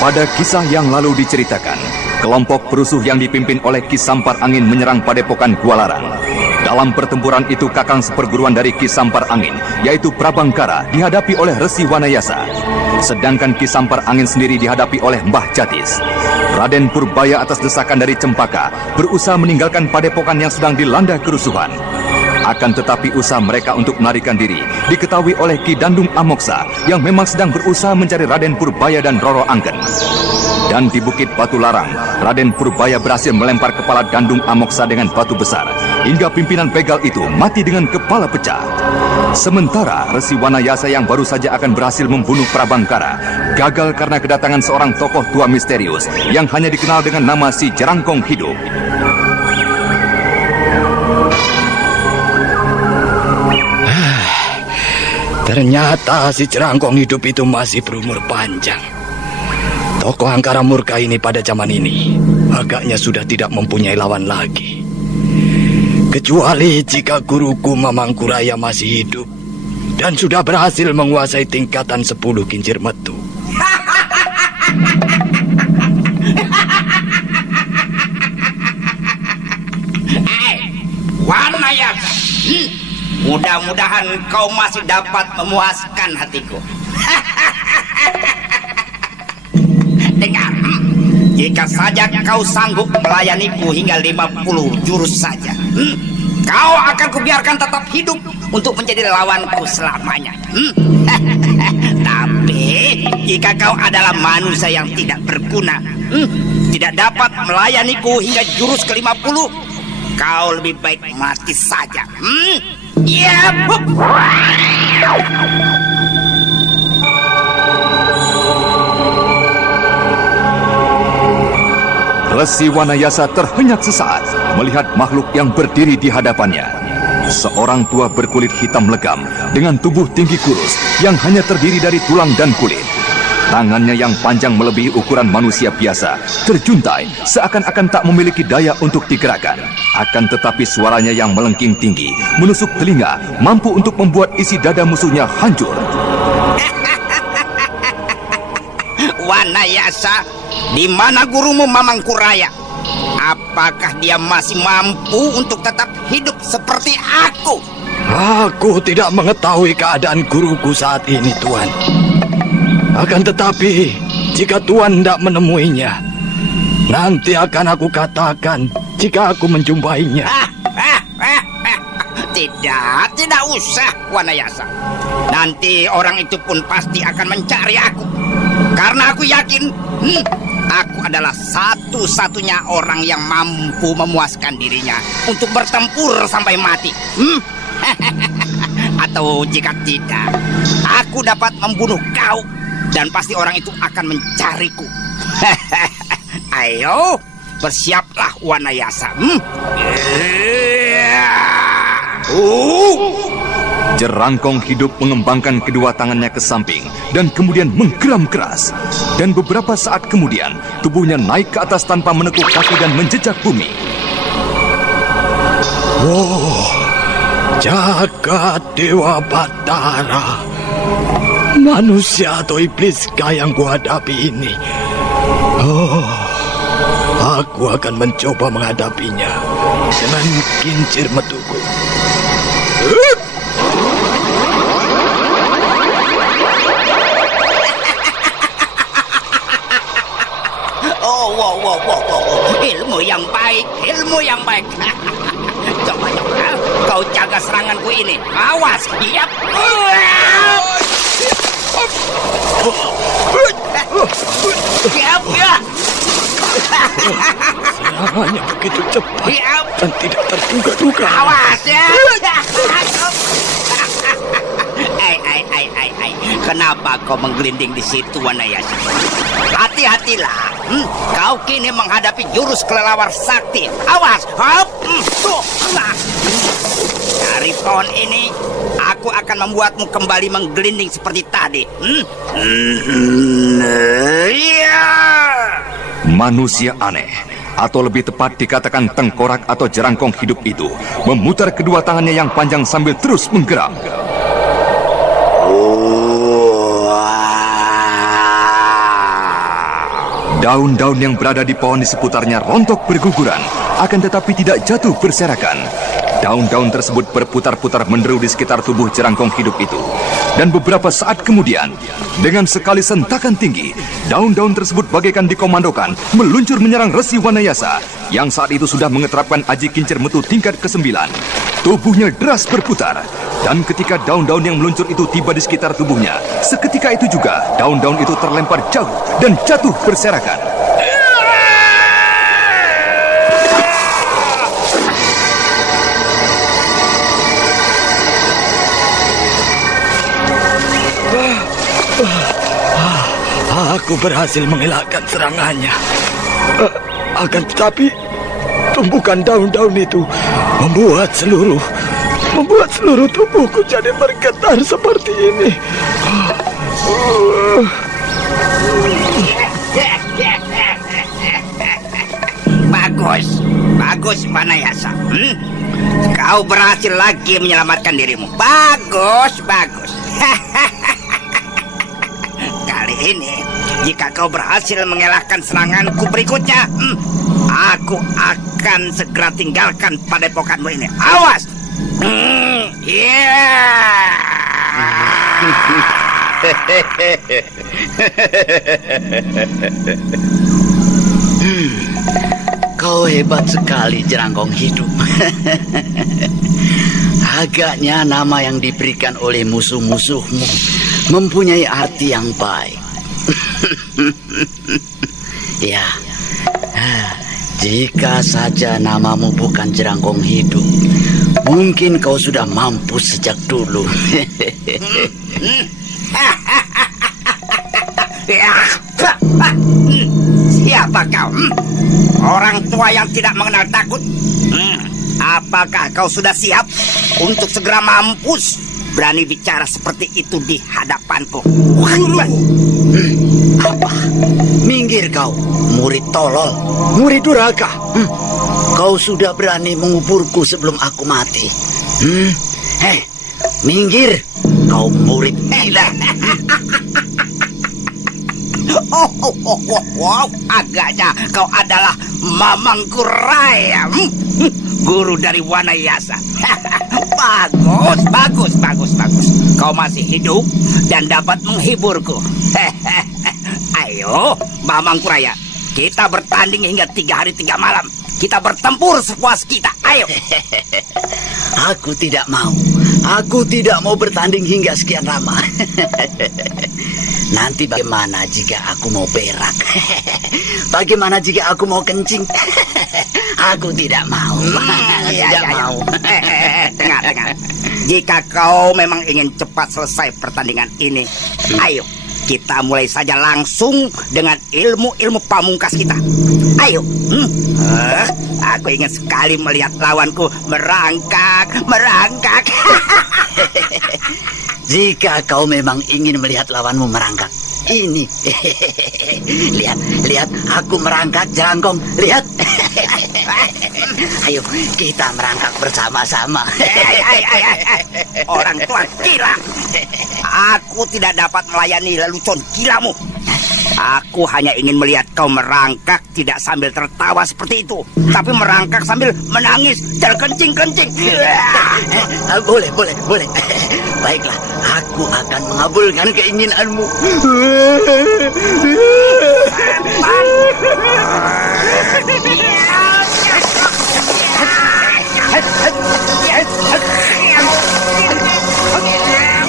Pada kisah yang lalu diceritakan, kelompok perusuh yang dipimpin oleh Ki Sampar Angin menyerang Padepokan Gualarang. Dalam pertempuran itu kakang seperguruan dari Ki Sampar Angin, yaitu Prabangkara, dihadapi oleh Resi Wanayasa. Sedangkan Ki Sampar Angin sendiri dihadapi oleh Mbah Jatis. Raden Purbaya atas desakan dari Cempaka berusaha meninggalkan Padepokan yang sedang dilanda kerusuhan. Akan tetapi usaha mereka untuk melarikan diri diketahui oleh Ki Dandung Amoksa yang memang sedang berusaha mencari Raden Purbaya dan Roro Angken. Dan di Bukit Batu Larang, Raden Purbaya berhasil melempar kepala Dandung Amoksa dengan batu besar, hingga pimpinan begal itu mati dengan kepala pecah. Sementara Resi Wanayasa yang baru saja akan berhasil membunuh Prabangkara, gagal karena kedatangan seorang tokoh tua misterius yang hanya dikenal dengan nama si Jerangkong Hidup. Ternyata si Jerangkong Hidup itu masih berumur panjang. Tokoh Angkara Murka ini pada zaman ini agaknya sudah tidak mempunyai lawan lagi. Kecuali jika guruku Mamangkuraya masih hidup dan sudah berhasil menguasai tingkatan 10 kincir metu. Wanayasa, mudah-mudahan kau masih dapat memuaskan hatiku. Dengar, jika saja kau sanggup melayaniku hingga 50 jurus saja, kau akan kubiarkan tetap hidup untuk menjadi lawanku selamanya. Tapi jika kau adalah manusia yang tidak berguna, tidak dapat melayaniku hingga jurus ke-50, kau lebih baik mati saja. Ya, Resi Wanayasa terhenyak sesaat melihat makhluk yang berdiri di hadapannya. Seorang tua berkulit hitam legam dengan tubuh tinggi kurus yang hanya terdiri dari tulang dan kulit. Tangannya yang panjang melebihi ukuran manusia biasa terjuntai seakan-akan tak memiliki daya untuk digerakkan. Akan tetapi suaranya yang melengking tinggi menusuk telinga mampu untuk membuat isi dada musuhnya hancur. Wanayasa, di mana gurumu Mamangkuraya? Apakah dia masih mampu untuk tetap hidup seperti aku? Aku tidak mengetahui keadaan guruku saat ini, Tuan. Akan tetapi, jika Tuan tidak menemuinya, nanti akan aku katakan jika aku menjumpainya. Tidak usah, Wanayasa. Nanti orang itu pun pasti akan mencari aku. Karena aku yakin, aku adalah satu-satunya orang yang mampu memuaskan dirinya untuk bertempur sampai mati. Atau jika tidak, aku dapat membunuh kau. Dan pasti orang itu akan mencariku. Ayo, bersiaplah Wanayasa. Jerangkong Hidup mengembangkan kedua tangannya ke samping dan kemudian menggeram keras. Dan beberapa saat kemudian, tubuhnya naik ke atas tanpa menekuk kaki dan menjejak bumi. Jagat Dewa Batara. Manusia atau ibliskah yang kuhadapi ini? Aku akan mencoba menghadapinya dengan kincir metuku. Ilmu yang baik, ilmu yang baik. Coba, kau jaga seranganku ini. Awas, siap. Siap ya. Serangannya begitu cepat dan tidak terduga-duga. Awas ya. Kenapa kau menggelinding di situ, Wanayasa? Hati-hatilah. Kau kini menghadapi jurus kelelawar sakti. Awas. Dari pohon ini, aku akan membuatmu kembali menggelinding seperti tadi. Manusia aneh, atau lebih tepat dikatakan tengkorak atau jerangkong hidup itu, memutar kedua tangannya yang panjang sambil terus menggeram. Daun-daun yang berada di pohon di seputarnya rontok berguguran, akan tetapi tidak jatuh berserakan. Daun-daun tersebut berputar-putar menderu di sekitar tubuh jerangkong hidup itu. Dan beberapa saat kemudian, dengan sekali sentakan tinggi, daun-daun tersebut bagaikan dikomandokan meluncur menyerang Resi Wanayasa yang saat itu sudah mengeterapkan aji kincir metu tingkat ke-9. Tubuhnya deras berputar, dan ketika daun-daun yang meluncur itu tiba di sekitar tubuhnya, seketika itu juga daun-daun itu terlempar jauh dan jatuh berserakan. Aku berhasil mengelakkan serangannya. Akan tetapi, tumpukan daun-daun itu membuat seluruh tubuhku jadi bergetar seperti ini. Bagus Wanayasa. Kau berhasil lagi menyelamatkan dirimu. Bagus. Kali ini, jika kau berhasil mengelakkan seranganku berikutnya, aku akan segera tinggalkan padepokanmu ini. Awas! Kau hebat sekali, Jerangkong Hidup. Agaknya nama yang diberikan oleh musuh-musuhmu mempunyai arti yang baik. Ya, jika saja namamu bukan Jerangkong Hidup, mungkin kau sudah mampus sejak dulu. Siapa kau? Orang tua yang tidak mengenal takut? Apakah kau sudah siap untuk segera mampus? Berani bicara seperti itu di hadapanku. Apa? Minggir kau, murid tolol, murid durhaka. Kau sudah berani menguburku sebelum aku mati. Minggir, kau murid gila. Agaknya kau adalah Mamangku Raya, guru dari Wanayasa. Bagus. Kau masih hidup dan dapat menghiburku. Ayo, Mamangku Raya, kita bertanding hingga 3 hari 3 malam. Kita bertempur sepuas kita. Ayo. Aku tidak mau. Aku tidak mau bertanding hingga sekian lama. Nanti bagaimana jika aku mau berak? Bagaimana jika aku mau kencing? Aku tidak mau. Tidak mau. Dengar. Jika kau memang ingin cepat selesai pertandingan ini, ayo kita mulai saja langsung dengan ilmu-ilmu pamungkas kita. Ayo. Aku ingin sekali melihat lawanku merangkak. Jika kau memang ingin melihat lawanmu merangkak, ini. Lihat, aku merangkak, Jerangkong. Lihat. Ayo, kita merangkak bersama-sama. Orang tua gila. Aku tidak dapat melayani lelucon gilamu. Aku hanya ingin melihat kau merangkak tidak sambil tertawa seperti itu, tapi merangkak sambil menangis terkencing-kencing. Boleh. Baiklah, aku akan mengabulkan keinginanmu.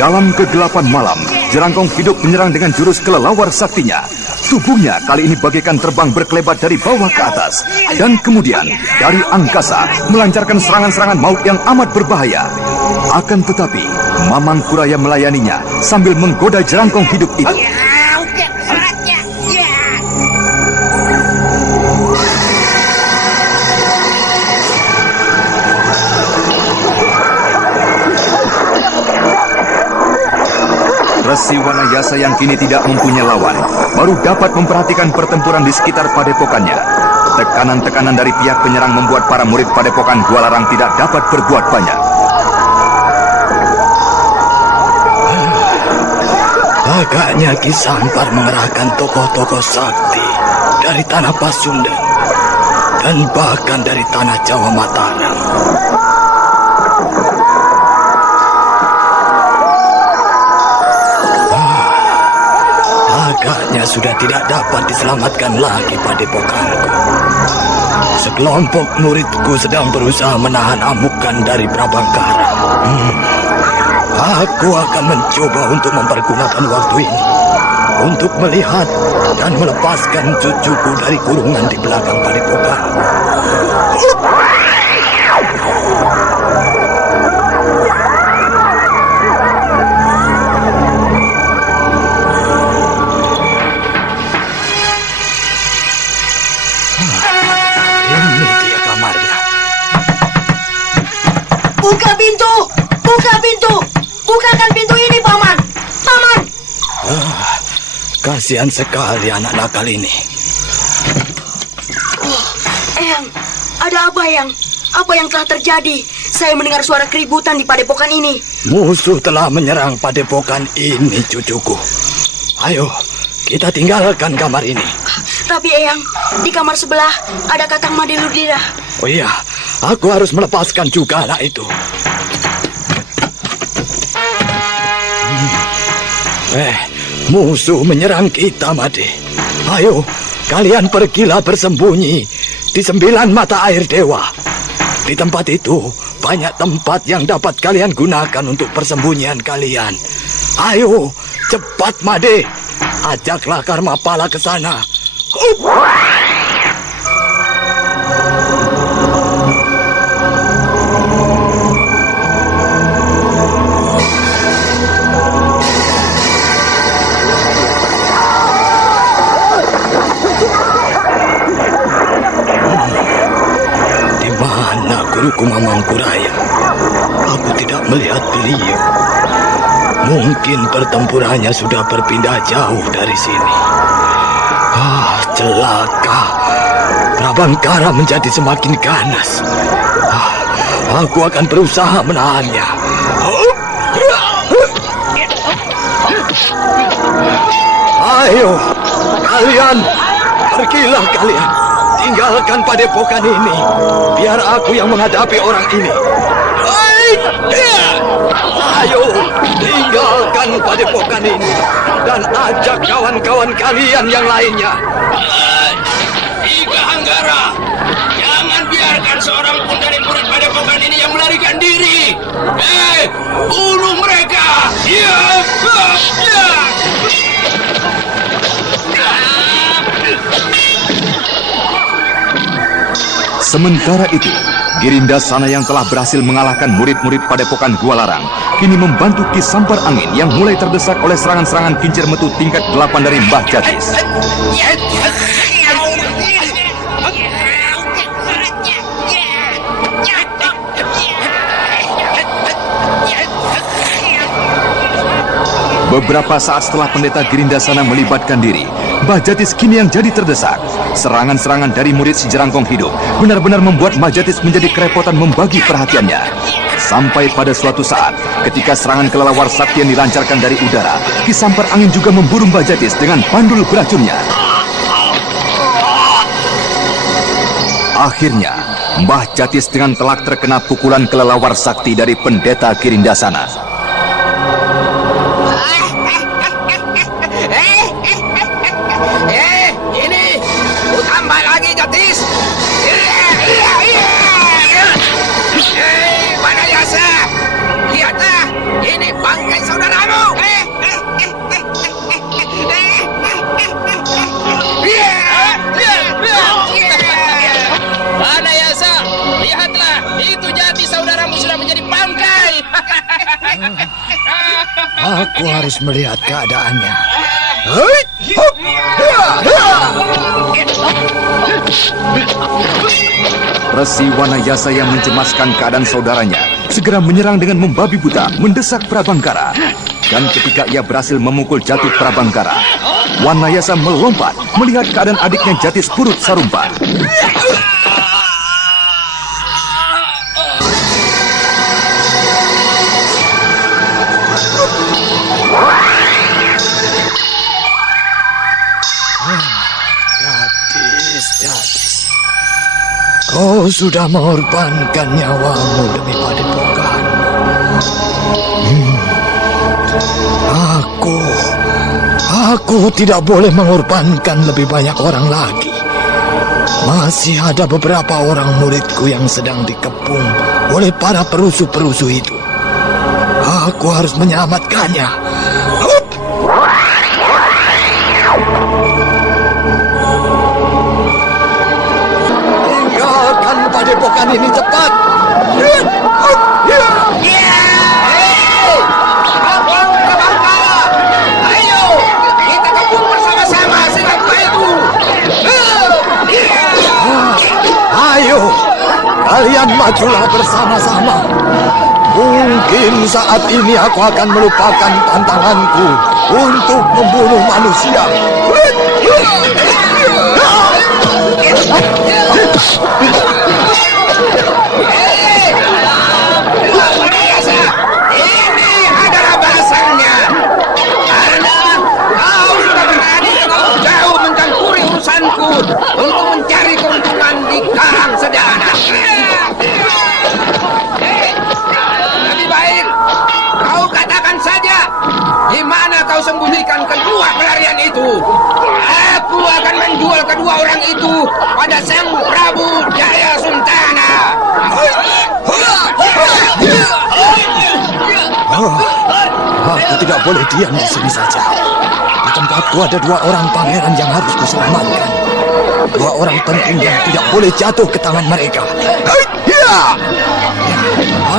Dalam kegelapan malam, Jerangkong Hidup menyerang dengan jurus kelelawar saktinya. Tubuhnya kali ini bagaikan terbang berkelebat dari bawah ke atas. Dan kemudian, dari angkasa, melancarkan serangan-serangan maut yang amat berbahaya. Akan tetapi, Mamangku Raya melayaninya sambil menggoda Jerangkong Hidup itu. Resi Wanayasa yang kini tidak mempunyai lawan, baru dapat memperhatikan pertempuran di sekitar padepokannya. Tekanan-tekanan dari pihak penyerang membuat para murid padepokan Gualarang tidak dapat berbuat banyak. Agaknya Ki Sampar mengerahkan tokoh-tokoh sakti dari tanah Pasundan dan bahkan dari tanah Jawa Mataram. Agaknya sudah tidak dapat diselamatkan lagi padepokanku. Sekelompok muridku sedang berusaha menahan amukan dari Prabangkara. Aku akan mencoba untuk mempergunakan waktu ini untuk melihat dan melepaskan cucuku dari kurungan di belakang padepokan. Ini dia kamarnya. Buka pintu! Buka pintu! Bukakan pintu ini, Paman! Paman! Kasihan sekali anak nakal ini. Eyang, ada apa, Eyang? Apa yang telah terjadi? Saya mendengar suara keributan di padepokan ini. Musuh telah menyerang padepokan ini, cucuku. Ayo, kita tinggalkan kamar ini. Tapi, Eyang, di kamar sebelah ada Kakang Made Ludira. Oh iya, aku harus melepaskan juga anak itu. Musuh menyerang kita, Made. Ayo, kalian pergilah bersembunyi di 9 mata air dewa. Di tempat itu, banyak tempat yang dapat kalian gunakan untuk persembunyian kalian. Ayo, cepat, Made. Ajaklah Karmapala ke sana. Guruku Mamangkuraya. Aku tidak melihat beliau. Mungkin pertempurannya sudah berpindah jauh dari sini. Celaka. Prabangkara menjadi semakin ganas. Aku akan berusaha menahannya. Ayo, kalian, pergilah kalian. Tinggalkan padepokan ini. Biar aku yang menghadapi orang ini. Ayo, tinggalkan padepokan ini. Dan ajak kawan-kawan kalian yang lainnya. Ika Anggara, jangan biarkan seorang pun dari murid padepokan ini yang melarikan diri. Bunuh mereka. Sementara itu, Girindasana yang telah berhasil mengalahkan murid-murid padepokan Gualarang kini membantu Ki Sampar Angin yang mulai terdesak oleh serangan-serangan kincir metu tingkat 8 dari Mbah Jatis. Beberapa saat setelah pendeta Girindasana melibatkan diri, Mbah Jatis kini yang jadi terdesak. Serangan-serangan dari murid si Jerangkong Hidup benar-benar membuat Mbah Jatis menjadi kerepotan membagi perhatiannya. Sampai pada suatu saat, ketika serangan kelelawar sakti yang dilancarkan dari udara, Ki Sampar Angin juga memburu Mbah Jatis dengan pandul beracunnya. Akhirnya, Mbah Jatis dengan telak terkena pukulan kelelawar sakti dari pendeta Girindasana. Ini tambah lagi, Jatis. Wanayasa, lihatlah, ini bangkai saudaramu. Wanayasa, lihatlah, itu Jati saudaramu sudah menjadi bangkai. Aku harus melihat keadaannya. Resi Wanayasa yang mencemaskan keadaan saudaranya segera menyerang dengan membabi buta, mendesak Prabangkara. Dan ketika ia berhasil memukul jatuh Prabangkara, Wanayasa melompat melihat keadaan adiknya Jatis Purut Sarumpa. Kau sudah mengorbankan nyawamu demi padepokan. Aku tidak boleh mengorbankan lebih banyak orang lagi. Masih ada beberapa orang muridku yang sedang dikepung oleh para perusuh-perusuh itu. Aku harus menyelamatkannya. Tinggalkan padepokan ini cepat. Ayo, kita gabung bersama-sama setelah itu. Ayo, kalian majulah bersama-sama. Mungkin saat ini aku akan melupakan tantanganku untuk membunuh manusia. Ini adalah balasannya. Karena kau sudah berani jauh mencampuri urusanku untuk mencari keuntungan di Karang Sedana. Lebih baik kau katakan saja di mana kau sembunyikan kedua pelarian itu. Aku akan menjual kedua orang itu pada Sang Prabu Jaya Suntana. Aku tidak boleh diam di sini saja. Di tempatku ada 2 orang pangeran yang harus kuselamatkan. 2 orang penting yang tidak boleh jatuh ke tangan mereka.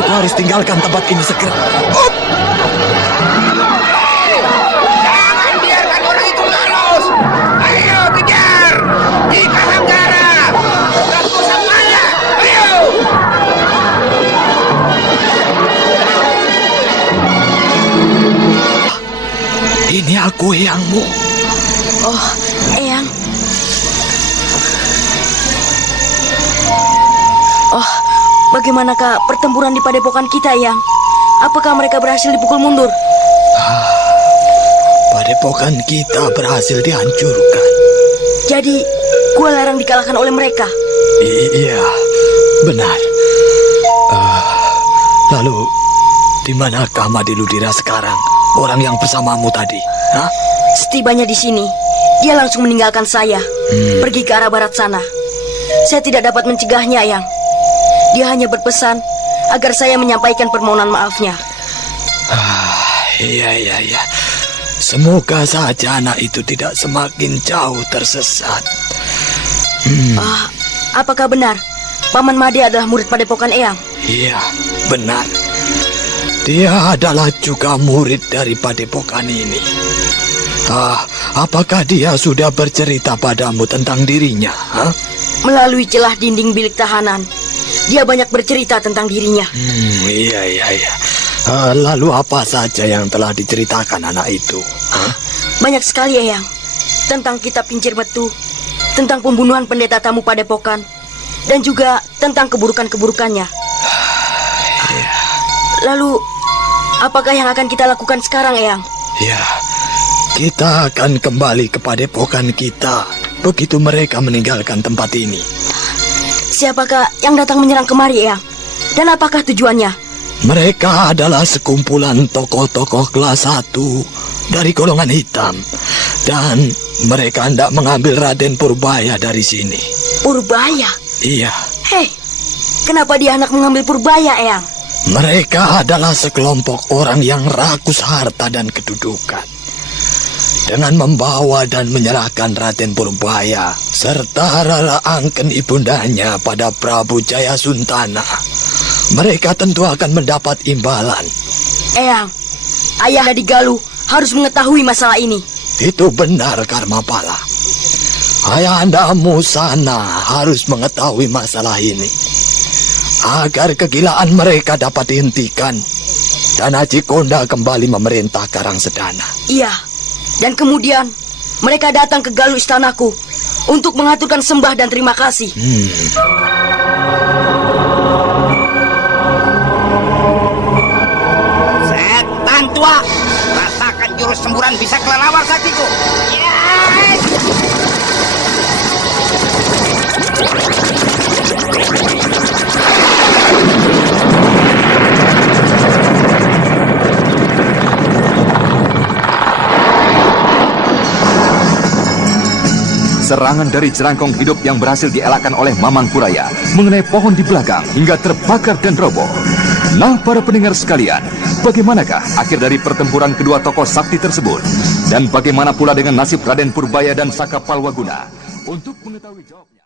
Aku harus tinggalkan tempat ini segera. Jangan biarkan orang itu lolos. Ayo kejar. Di Kalanggara. Ratu Samaya. Ayo. Ini aku Eyangmu. Oh, Eyang. Oh, bagaimanakah pertempuran di padepokan kita, Eyang? Apakah mereka berhasil dipukul mundur? Padepokan kita berhasil dihancurkan. Jadi, Gua Larang dikalahkan oleh mereka. Iya, benar. Lalu, di manakah Madiludira sekarang? Orang yang bersamamu tadi? Hah? Setibanya di sini, dia langsung meninggalkan saya, pergi ke arah barat sana. Saya tidak dapat mencegahnya, Eyang. Dia hanya berpesan agar saya menyampaikan permohonan maafnya. Iya. Semoga saja anak itu tidak semakin jauh tersesat. Apakah benar Paman Made adalah murid padepokan Eyang? Iya, benar. Dia adalah juga murid dari padepokan ini. Apakah dia sudah bercerita padamu tentang dirinya? Melalui celah dinding bilik tahanan, dia banyak bercerita tentang dirinya. Iya. Lalu apa saja yang telah diceritakan anak itu? Banyak sekali, Eyang. Tentang kitab Pincir Metu, tentang pembunuhan pendeta tamu padepokan, dan juga tentang keburukan-keburukannya. Lalu, apakah yang akan kita lakukan sekarang, Eyang? Ya, kita akan kembali ke padepokan kita begitu mereka meninggalkan tempat ini. Siapakah yang datang menyerang kemari, Eyang? Dan apakah tujuannya? Mereka adalah sekumpulan tokoh-tokoh kelas 1 dari golongan hitam. Dan mereka hendak mengambil Raden Purbaya dari sini. Purbaya? Iya. Hei, kenapa dia hendak mengambil Purbaya, Eyang? Mereka adalah sekelompok orang yang rakus harta dan kedudukan. Dengan membawa dan menyerahkan Raden Purbaya serta Rara Angken ibundanya pada Prabu Jaya Suntana, mereka tentu akan mendapat imbalan. Eyang, ayah dari Galuh harus mengetahui masalah ini. Itu benar, Karmapala. Ayahandamu sana harus mengetahui masalah ini agar kegilaan mereka dapat dihentikan dan Aji Konda kembali memerintah Karang Sedana. Iya, dan kemudian mereka datang ke Galuh istanaku untuk mengaturkan sembah dan terima kasih. Setan tua, rasakan jurus semburan bisa kelelawar sakiku. Yes! Serangan dari jerangkong hidup yang berhasil dielakkan oleh Mamang Puraya mengenai pohon di belakang hingga terbakar dan roboh. Nah, para pendengar sekalian, bagaimanakah akhir dari pertempuran kedua tokoh sakti tersebut? Dan bagaimana pula dengan nasib Raden Purbaya dan Saka Palwaguna? Untuk mengetahui jawabnya...